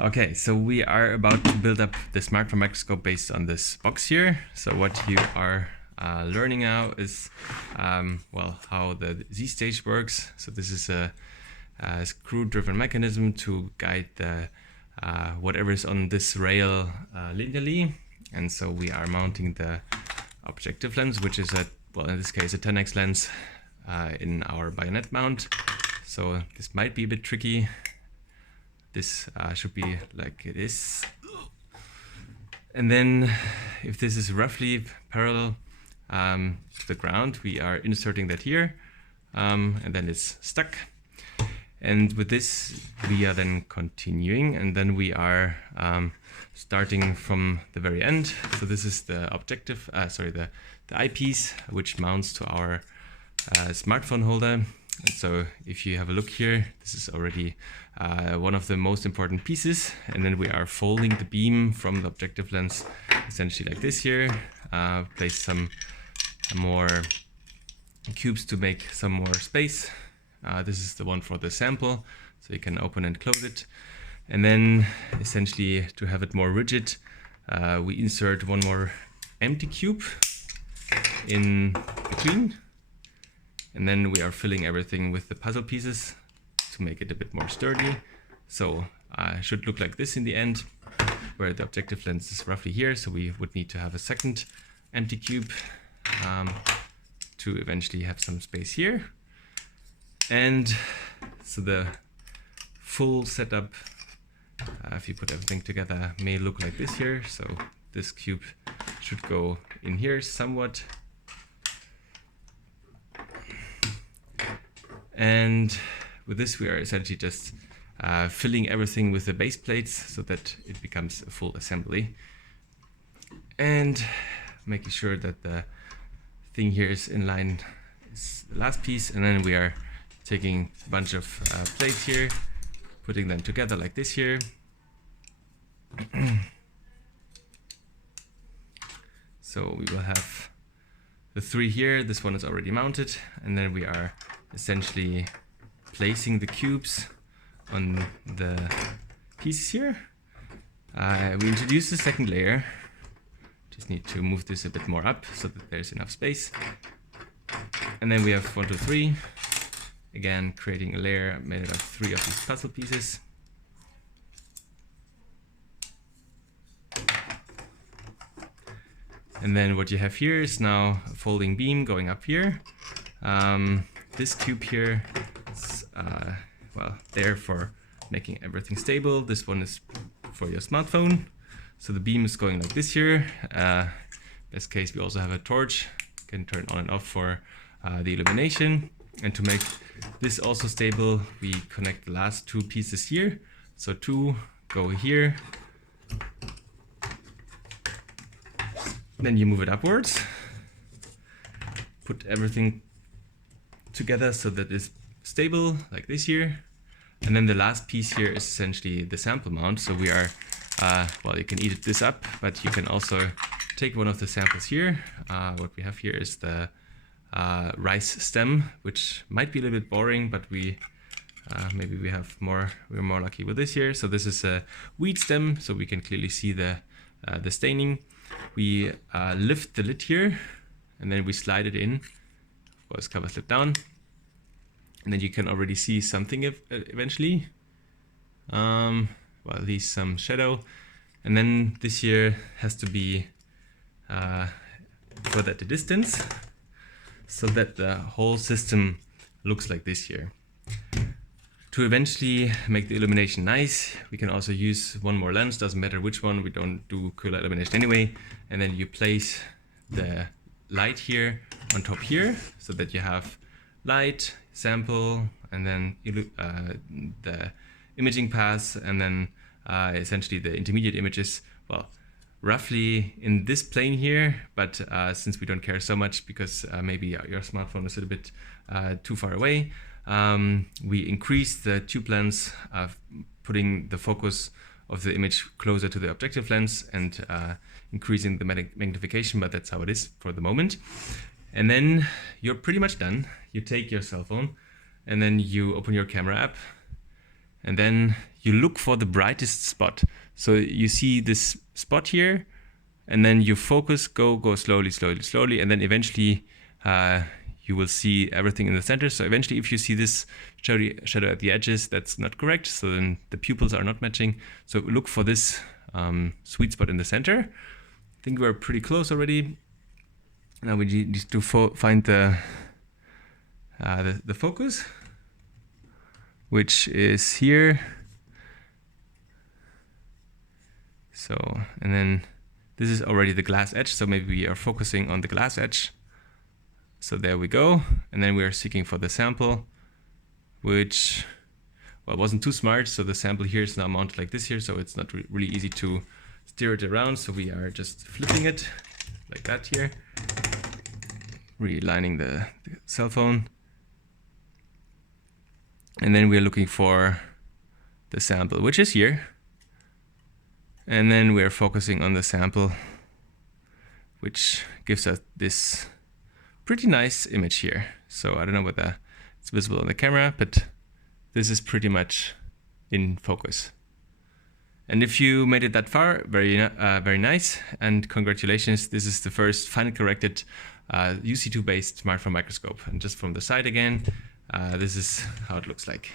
Okay, so we are about to build up the smartphone microscope based on this box here. So what you are learning now is, well, how the Z-stage works. So this is a screw-driven mechanism to guide the whatever is on this rail linearly. And so we are mounting the objective lens, which is well, in this case, a 10x lens in our bayonet mount. So this might be a bit tricky. This should be like it is. And then if this is roughly parallel to the ground, we are inserting that here, and then it's stuck. And with this, we are then continuing, and then we are starting from the very end. So this is the objective, the eyepiece, which mounts to our smartphone holder. And so if you have a look here, this is already one of the most important pieces. And then we are folding the beam from the objective lens essentially like this here. Place some more cubes to make some more space. This is the one for the sample, so you can open and close it. And then essentially to have it more rigid, we insert one more empty cube in between. And then we are filling everything with the puzzle pieces to make it a bit more sturdy. So it should look like this in the end, where the objective lens is roughly here. So we would need to have a second empty cube to eventually have some space here. And so the full setup, if you put everything together, may look like this here. So this cube should go in here somewhat. And with this, we are essentially just filling everything with the base plates so that it becomes a full assembly. And making sure that the thing here is in line is the last piece. And then we are taking a bunch of plates here, putting them together like this here. So we will have the three here. This one is already mounted. And then we are essentially placing the cubes on the pieces here. We introduce the second layer. Just need to move this a bit more up so that there's enough space. And then we have 1, 2, 3. Again, creating a layer made out of 3 of these puzzle pieces. And then what you have here is now a folding beam going up here. This cube here is well, there for making everything stable. This one is for your smartphone. So the beam is going like this here. Best case, we also have a torch. You can turn on and off for the illumination. And to make this also stable, we connect the last 2 pieces here. So 2 go here. Then you move it upwards. Put everything together so that it's stable, like this here. And then the last piece here is essentially the sample mount. So we are, well, you can eat this up, but you can also take one of the samples here. What we have here is the rice stem, which might be a little bit boring, but we maybe we're more lucky with this here. So this is a wheat stem, so we can clearly see the staining. We lift the lid here, and then we slide it in. Of course, cover slip down, and then you can already see something eventually. Well, at least some shadow. And then this here has to be further at the distance, so that the whole system looks like this here. To eventually make the illumination nice, we can also use one more lens, doesn't matter which one, we don't do color illumination anyway. And then you place the light here on top here, so that you have light, sample, and then the imaging paths, and then essentially the intermediate images, well, roughly in this plane here, but since we don't care so much because maybe your smartphone is a little bit too far away, we increase the tube lens, putting the focus of the image closer to the objective lens and increasing the magnification, but that's how it is for the moment. And then you're pretty much done. You take your cell phone and then you open your camera app, and then you look for the brightest spot. So you see this spot here, and then you focus, go slowly, slowly, slowly, and then eventually you will see everything in the center. So eventually, if you see this shadow at the edges, that's not correct. So then the pupils are not matching. So look for this sweet spot in the center. I think we're pretty close already. Now we need to find the focus, which is here. So, and then this is already the glass edge. So maybe we are focusing on the glass edge. So there we go. And then we are seeking for the sample, which, well, wasn't too smart. So the sample here is now mounted like this here. So it's not really easy to steer it around. So we are just flipping it like that here, realigning the cell phone. And then we're looking for the sample, which is here. And then we're focusing on the sample, which gives us this pretty nice image here. So I don't know whether it's visible on the camera, but this is pretty much in focus. And if you made it that far, very nice, and congratulations. This is the first finally corrected UC2 based smartphone microscope. And just from the side again, this is how it looks like.